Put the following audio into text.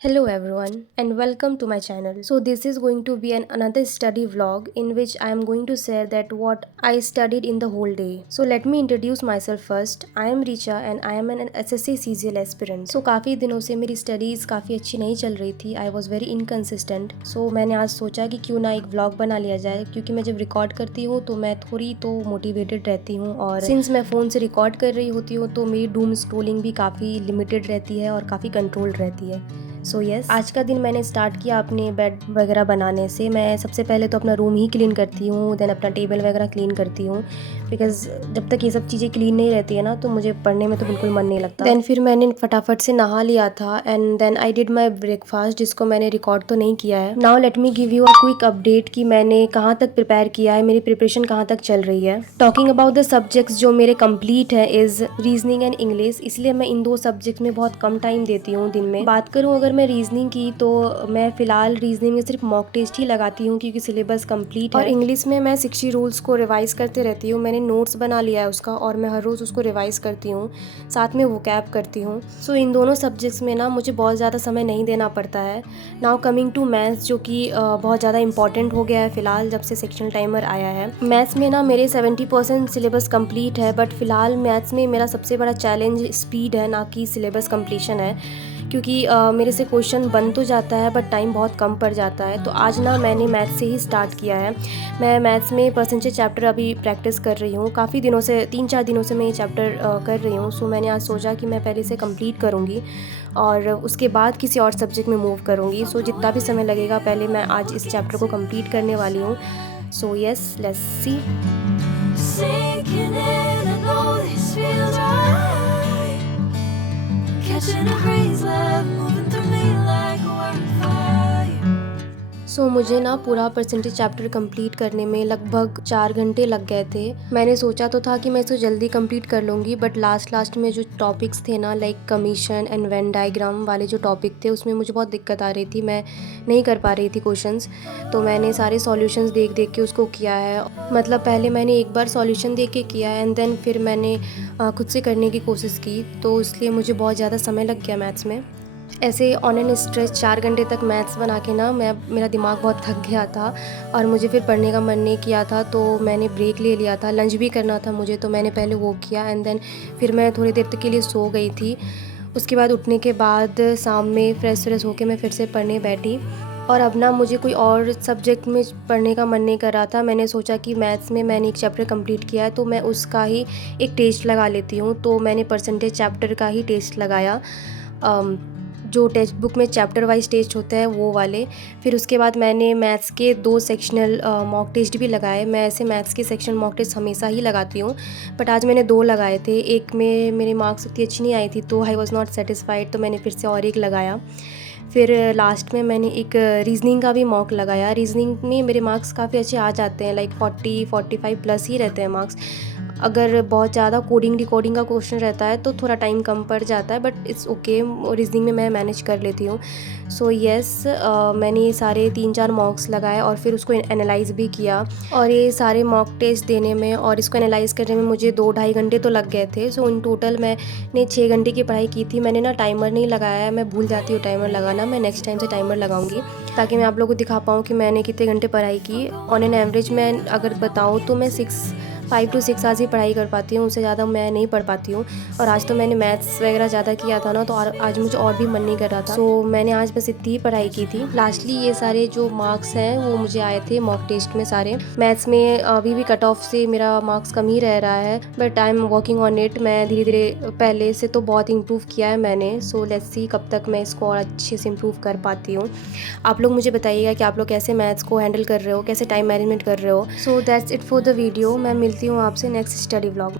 Hello everyone and welcome to my channel. So this is going to be another study vlog in which I am going to share that what I studied in the whole day. So let me introduce myself first. I am Richa and I am an SSC CGL aspirant. So काफ़ी दिनों से मेरी studies काफ़ी अच्छी नहीं चल रही थी. I was very inconsistent. So मैंने आज सोचा कि क्यों ना एक व्लॉग बना लिया जाए क्योंकि मैं जब रिकॉर्ड करती हूँ तो मैं थोड़ी तो मोटिवेटेड रहती हूँ और सिंस मैं फ़ोन से रिकॉर्ड कर रही होती हूँ तो मेरी डूम स्क्रोलिंग भी काफ़ी लिमिटेड रहती है और काफ़ी कंट्रोल्ड रहती है. सो यस आज का दिन मैंने स्टार्ट किया अपने बेड वगैरह बनाने से. मैं सबसे पहले तो अपना रूम ही क्लीन करती हूँ, देन अपना टेबल वगैरह क्लीन करती हूँ बिकॉज जब तक ये सब चीज़ें क्लीन नहीं रहती है ना तो मुझे पढ़ने में तो बिल्कुल मन नहीं लगता. देन फिर मैंने फटाफट से नहा लिया था and then I did my breakfast जिसको मैंने रिकॉर्ड तो नहीं किया है. Now let me give you a quick update कि मैंने कहाँ तक प्रिपेयर किया है, मेरी प्रिपरेशन कहाँ तक चल रही है. टॉकिंग अबाउट द सब्जेक्ट्स जो मेरे कंप्लीट है इज़ रीजनिंग एंड इंग्लिश, इसलिए मैं इन दो सब्जेक्ट्स में बहुत कम टाइम देती हूँ दिन में. बात करूँ अगर मैं रीजनिंग की तो मैं फ़िलहाल रीजनिंग में सिर्फ मॉक टेस्ट ही लगाती हूँ क्योंकि सिलेबस कंप्लीट है. और इंग्लिश में मैं 60 रूल्स को रिवाइज़ करते रहती हूँ. मैंने नोट्स बना लिया है उसका और मैं हर रोज़ उसको रिवाइज़ करती हूँ, साथ में वोकैब करती हूँ. सो इन दोनों सब्जेक्ट्स में ना मुझे बहुत ज़्यादा समय नहीं देना पड़ता है. नाउ कमिंग टू मैथ्स जो कि बहुत ज़्यादा इंपॉर्टेंट हो गया है फ़िलहाल जब से सेक्शनल टाइमर आया है. मैथ्स में ना मेरे 70% सिलेबस कंप्लीट है बट फ़िलहाल मैथ्स में मेरा सबसे बड़ा चैलेंज स्पीड है ना कि सिलेबस कंप्लीशन है क्योंकि मेरे से क्वेश्चन बन तो जाता है बट टाइम बहुत कम पड़ जाता है. तो आज ना मैंने मैथ्स से ही स्टार्ट किया है. मैं मैथ्स में परसेंटेज चैप्टर अभी प्रैक्टिस कर रही हूँ. काफ़ी दिनों से 3-4 दिनों से मैं ये चैप्टर कर रही हूँ. सो मैंने आज सोचा कि मैं पहले इसे कंप्लीट करूँगी और उसके बाद किसी और सब्जेक्ट में मूव करूँगी. सो जितना भी समय लगेगा पहले मैं आज इस चैप्टर को कंप्लीट करने वाली हूँ. So yes let's see. Catching a breeze, love moving through me like a wildfire. सो मुझे ना पूरा परसेंटेज चैप्टर कंप्लीट करने में लगभग 4 घंटे लग गए थे. मैंने सोचा तो था कि मैं इसे जल्दी कंप्लीट कर लूँगी बट लास्ट में जो टॉपिक्स थे ना like commission and Venn diagram वाले जो टॉपिक थे उसमें मुझे बहुत दिक्कत आ रही थी. मैं नहीं कर पा रही थी क्वेश्चंस. तो मैंने सारे सॉल्यूशंस देख के उसको किया है. मतलब पहले मैंने एक बार सॉल्यूशन देख के किया एंड देन फिर मैंने खुद से करने की कोशिश की. तो इसलिए मुझे बहुत ज़्यादा समय लग गया मैथ्स में. ऐसे ऑन एन स्ट्रेच 4 घंटे तक मैथ्स बना के ना मेरा दिमाग बहुत थक गया था और मुझे फिर पढ़ने का मन नहीं किया था. तो मैंने ब्रेक ले लिया था. लंच भी करना था मुझे तो मैंने पहले वो किया एंड देन फिर मैं थोड़ी देर तक के लिए सो गई थी. उसके बाद उठने के बाद शाम में फ्रेश होकर मैं फिर से पढ़ने बैठी. और अब ना मुझे कोई और सब्जेक्ट में पढ़ने का मन नहीं कर रहा था. मैंने सोचा कि मैथ्स में मैंने एक चैप्टर कंप्लीट किया है तो मैं उसका ही एक टेस्ट लगा लेती हूँ. तो मैंने परसेंटेज चैप्टर का ही टेस्ट लगाया, जो टेक्स्ट बुक में चैप्टर वाइज टेस्ट होता है वो वाले. फिर उसके बाद मैंने मैथ्स के 2 सेक्शनल मॉक टेस्ट भी लगाए. मैं ऐसे मैथ्स के सेक्शन मॉक टेस्ट हमेशा ही लगाती हूँ बट आज मैंने 2 लगाए थे. एक में मेरे मार्क्स उतनी अच्छी नहीं आई थी तो आई वॉज़ नॉट सेटिस्फाइड तो मैंने फिर से और एक लगाया. फिर लास्ट में मैंने एक रीजनिंग का भी मॉक लगाया. रीजनिंग में मेरे मार्क्स काफ़ी अच्छे आ जाते हैं, लाइक 40-45 प्लस ही रहते हैं मार्क्स. अगर बहुत ज़्यादा कोडिंग डिकोडिंग का क्वेश्चन रहता है तो थोड़ा टाइम कम पड़ जाता है बट इट्स ओके. रीजनिंग में मैं मैनेज कर लेती हूँ. सो येस मैंने ये सारे 3-4 मॉक्स लगाए और फिर उसको एनालाइज़ भी किया. और ये सारे मॉक टेस्ट देने में और इसको एनालाइज़ करने में मुझे 2-2.5 घंटे तो लग गए थे. सो इन टोटल मैंने 6 घंटे की पढ़ाई की थी. मैंने ना टाइमर नहीं लगाया है, मैं भूल जाती हूँ टाइमर लगाना. मैं नेक्स्ट टाइम से टाइमर लगाऊंगी ताकि मैं आप लोगों को दिखा पाऊँ कि मैंने कितने घंटे पढ़ाई की. ऑन एन एवरेज मैं अगर बताऊँ तो मैं 5 to 6 आवर्स ही पढ़ाई कर पाती हूँ, उससे ज़्यादा मैं नहीं पढ़ पाती हूँ. और आज तो मैंने मैथ्स वगैरह ज़्यादा किया था ना तो आज मुझे और भी मन नहीं कर रहा था. सो मैंने आज बस इतनी ही पढ़ाई की थी. लास्टली ये सारे जो मार्क्स हैं वो मुझे आए थे मॉक टेस्ट में सारे. मैथ्स में अभी भी कट ऑफ से मेरा मार्क्स कम ही रह रहा है but I am working on it. मैं धीरे धीरे पहले से तो बहुत इम्प्रूव किया है मैंने. सो लेट्स सी कब तक मैं इसको और अच्छे से इम्प्रूव कर पाती हूँ. आप लोग मुझे बताइएगा कि आप लोग कैसे मैथ्स को हैंडल कर रहे हो, कैसे टाइम मैनेजमेंट कर रहे हो. So that's it for the video. मैं मिलती हूँ आपसे नेक्स्ट स्टडी व्लॉग.